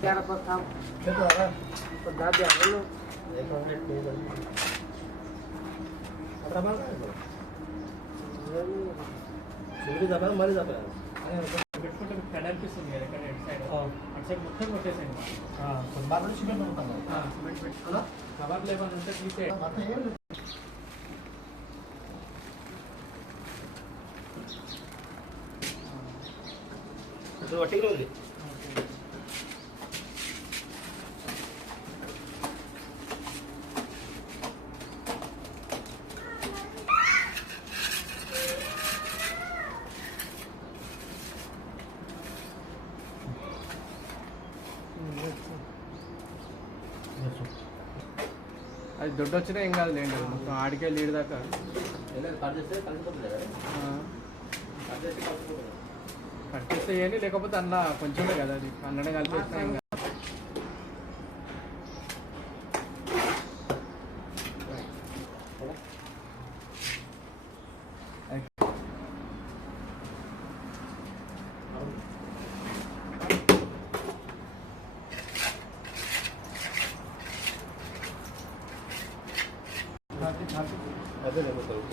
प्यारा पर था। ये तो आ रहा तो दा दे आ लो एक मिनट पे बन अबरा बाल जल्दी जा बाल मारे जा पर अरे फ़ोटो कलर पे सुन गया कलर साइड हाँ अच्छा मुख्य मोटे से हाँ तो बार बार शिबे में होता है हाँ मिनट मिनट हेलो कबाब ले बन अंतर नीचे आता है तो वटिक అది దొడ్డు వచ్చినా ఏం కాదు లేండి మొత్తం ఆడికే లీడ్ దాకా. కట్ చేస్తే ఏంటి లేకపోతే అన్న కొంచెమే కదా అది. అన్ననే కలిపేసినా ఏం కాదు. available.